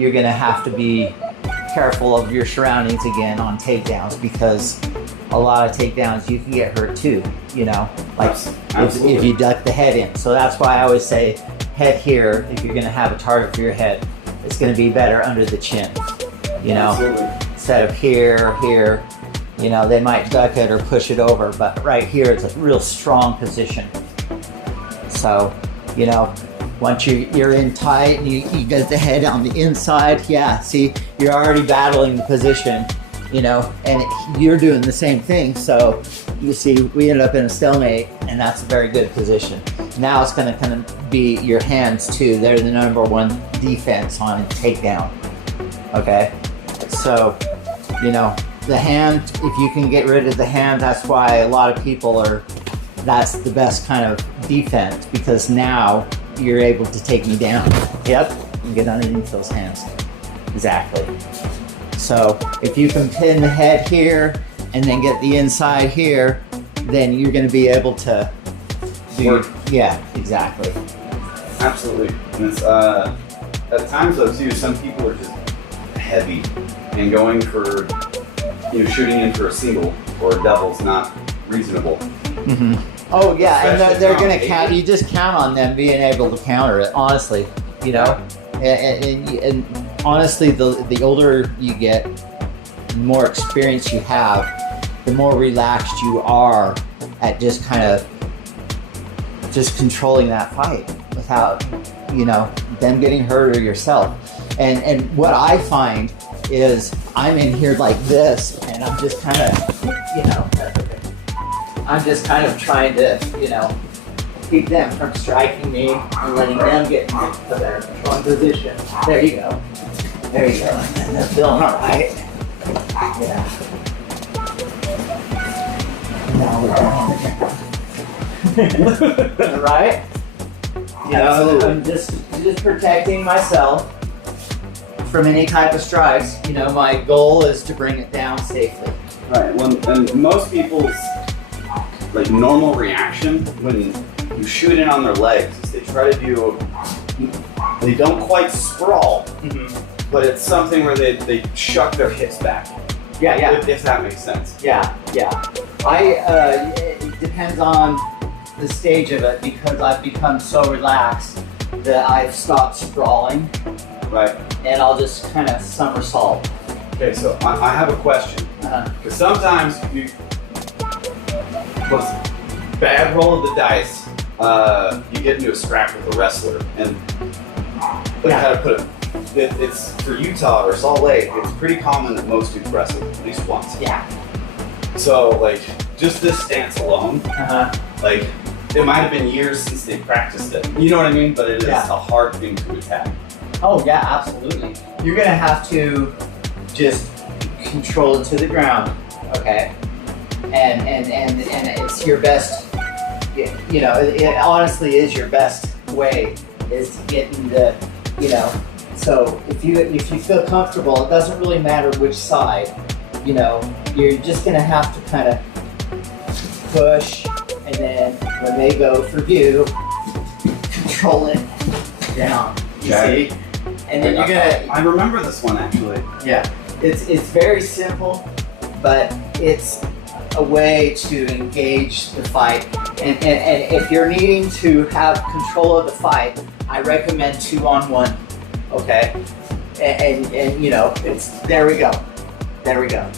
you're gonna have to be careful of your surroundings again on takedowns, because a lot of takedowns you can get hurt too, you know, like if you duck the head in. So that's why I always say head here. If you're gonna have a target for your head, it's gonna be better under the chin, you know, instead of here, here. You know, they might duck it or push it over, but right here it's a real strong position. So, you know, once you're in tight and you get the head on the inside, yeah, see, you're already battling the position, you know, and you're doing the same thing. So you see, we end up in a stalemate, and that's a very good position. Now it's gonna kind of be your hands too. They're the #1 defense on a takedown, okay? So, you know, the hand, if you can get rid of the hand, that's why a lot of people are, that's the best kind of defense, because now you're able to take me down. Yep, and get underneath those hands. Exactly. So if you can pin the head here and then get the inside here, then you're going to be able to do, yeah, exactly. Absolutely. And it's, at times though too, some people are just heavy and going for, you know, shooting in for a single or a double is not reasonable. Mm-hmm. Oh yeah, and they're going to count. You just count on them being able to counter it. Honestly, you know, and honestly, the older you get, the more experience you have, the more relaxed you are at just kind of just controlling that fight without, you know, them getting hurt or yourself. And what I find is I'm in here like this, and I'm just kind of, you know, I'm just kind of trying to, you know, keep them from striking me and letting them get into their controlling position. There you go. There you go. And they're feeling all right. Yeah. Now we're down. Right? You know, I'm just protecting myself from any type of strikes. You know, my goal is to bring it down safely. Right. Well, and most people's like normal reaction when you shoot in on their legs is they try to do, they don't quite sprawl, but it's something where they shuck their hips back. Yeah, yeah. If that makes sense. Yeah, yeah. It depends on the stage of it, because I've become so relaxed that I've stopped sprawling. Right. And I'll just kind of somersault. Okay, so I have a question. Because sometimes you, bad roll of the dice, you get into a scrap with a wrestler, and how to put it, it's for Utah or Salt Lake, it's pretty common that most dudes wrestle at least once. Yeah. So like, just this stance alone, like, it might have been years since they practiced it. You know what I mean? But it is a hard thing to attack. Oh yeah, absolutely. You're gonna have to just control it to the ground, okay? And it's your best, you know, it honestly is your best way, is to get in the, you know, so if you feel comfortable, it doesn't really matter which side, you know, you're just gonna have to kind of push, and then when they go for you, control it down, you see? And then you're gonna... I remember this one actually. Yeah, it's very simple, but it's a way to engage the fight. And if you're needing to have control of the fight, I recommend 2-on-1, okay? And you know, it's, there we go. There we go.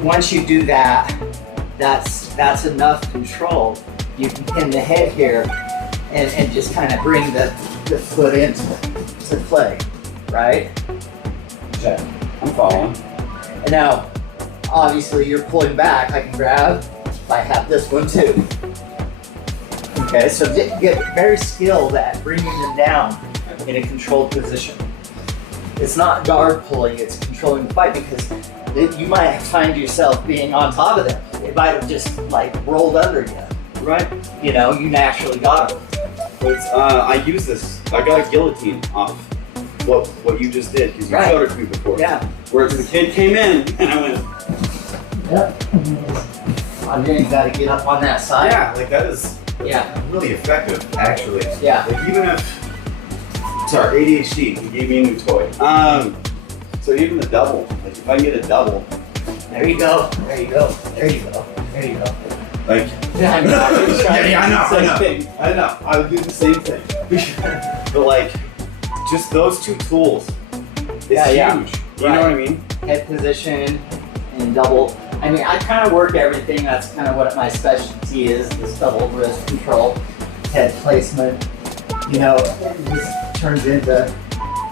Once you do that, that's enough control. You can pin the head here and just kind of bring the foot into play, right? Okay, I'm following. And now, obviously you're pulling back, I can grab, I have this one too. Okay, so get very skilled at bringing them down in a controlled position. It's not guard pulling, it's controlling the fight, because you might find yourself being on top of them. It might have just like rolled under you. Right. You know, you naturally got them. It's, I use this, I got a guillotine off what you just did, because you showed it to me before. Yeah. Where the kid came in, and I went, yep. I mean, you gotta get up on that side. Yeah, like that is really effective, actually. Yeah. Like even if Sorry, ADHD. He gave me a new toy. So even the double, like if I can get a double. There you go. There you go. There you go. There you go. Like. Yeah, I know. I know. I would do the same thing. But like, just those two tools is huge. You know what I mean? Head position and double. I mean, I kind of work everything. That's kind of what my specialty is, this double wrist control, head placement. You know, it just turns into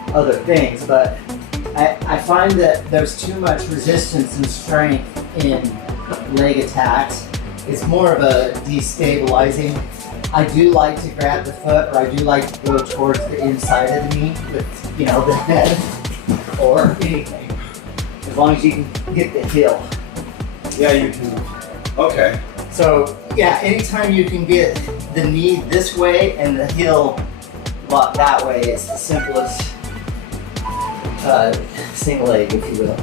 other things. But I find that there's too much resistance and strength in leg attacks. It's more of a destabilizing. I do like to grab the foot, or I do like to go towards the inside of the knee with, you know, the head or anything. As long as you can get the heel. Yeah, you can. Okay. So, yeah, anytime you can get the knee this way and the heel that way, it's the simplest single leg, if you will.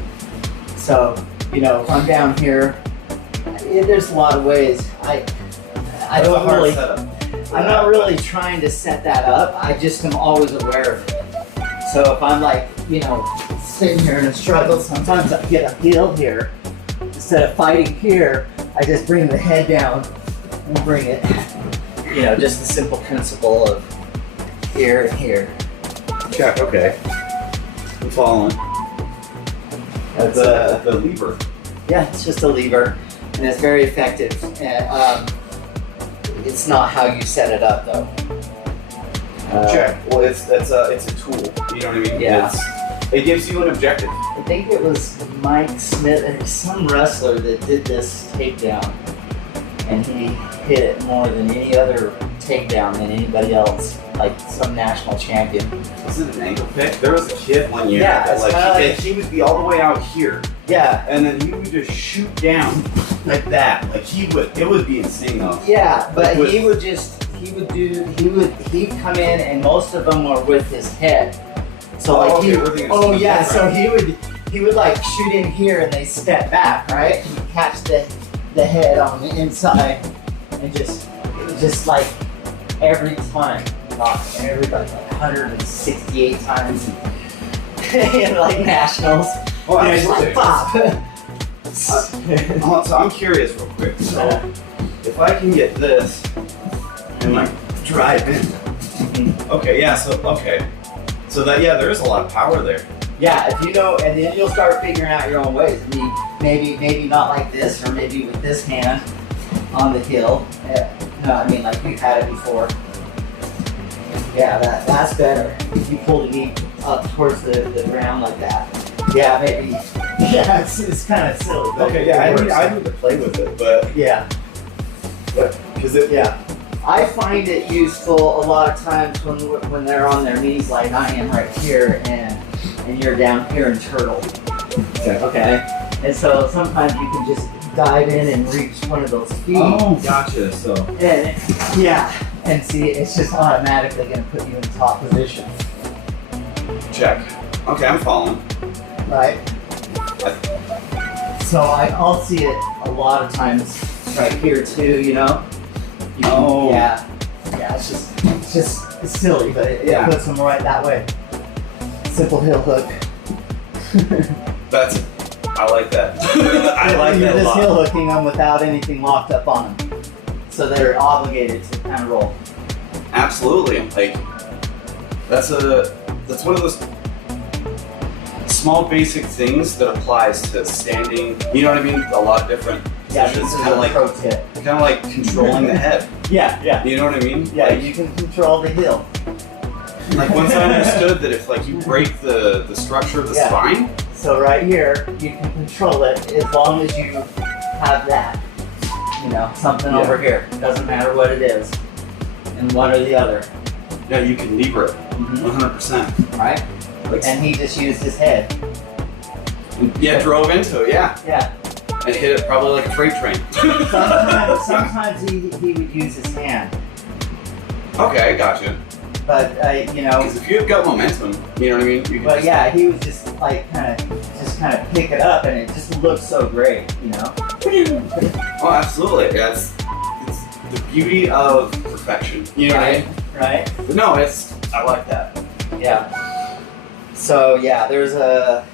So, you know, if I'm down here, there's a lot of ways. I don't really, I'm not really trying to set that up. I just am always aware of it. So if I'm like, you know, sitting here in a struggle, sometimes I get a heel here. Instead of fighting here, I just bring the head down and bring it. You know, just the simple principle of here and here. Check, okay. I'm following. That's the lever. Yeah, it's just a lever, and it's very effective. And, it's not how you set it up, though. Check. Well, it's a tool. You know what I mean? Yeah. It gives you an objective. I think it was Mike Smith, and some wrestler that did this takedown, and he hit it more than any other takedown than anybody else, like some national champion. Was it an ankle pick? There was a kid one year that he would be all the way out here. Yeah. And then he would just shoot down like that. Like it would be insane though. Yeah, but he'd come in and most of them were with his head. So so he would like shoot in here and they step back, right? And you catch the head on the inside and just like every time, everybody like 168 times in like nationals. Oh, it's like pop. So I'm curious real quick. So if I can get this and like drive in. Okay, yeah, so that there is a lot of power there. Yeah, if you know, and then you'll start figuring out your own ways. I mean, maybe not like this, or maybe with this hand on the heel. No, I mean like we've had it before. Yeah, that's better. If you pull the knee up towards the ground like that. Yeah, maybe. Yeah, it's kind of silly. But okay, yeah, I need to play with it, but yeah, I find it useful a lot of times when they're on their knees like I am right here, and you're down here in turtle. Okay. And so sometimes you can just dive in and reach one of those feet. Oh, gotcha. So. And see, it's just automatically going to put you in top position. Check. Okay, I'm following. Right. So I'll see it a lot of times right here too. You know. Yeah. It's silly, but it puts them right that way. Simple heel hook. I like that. I like that a lot. You're just heel hooking them without anything locked up on them, so they're obligated to kind of roll. Absolutely. Like that's one of those small basic things that applies to standing. You know what I mean? A lot of different. Yeah, this is kind of like pro tip. Kind of like controlling the head. Yeah. You know what I mean? Yeah, you can control the heel. Like once I understood that if like you break the structure of the spine. So right here, you can control it as long as you have that. You know, something over here. Doesn't matter what it is. And one or the other. Yeah, you can lever it. 100%. Right? And he just used his head. Yeah, drove into it, yeah. Yeah. And hit it probably like a freight train. sometimes he would use his hand. Okay, gotcha. But you know, because if you've got momentum, you know what I mean. He was just like kind of pick it up, and it just looks so great, you know. Oh, absolutely. Yeah, it's the beauty of perfection. You know what I mean? Right. But no, I like that. Yeah. So yeah, there's a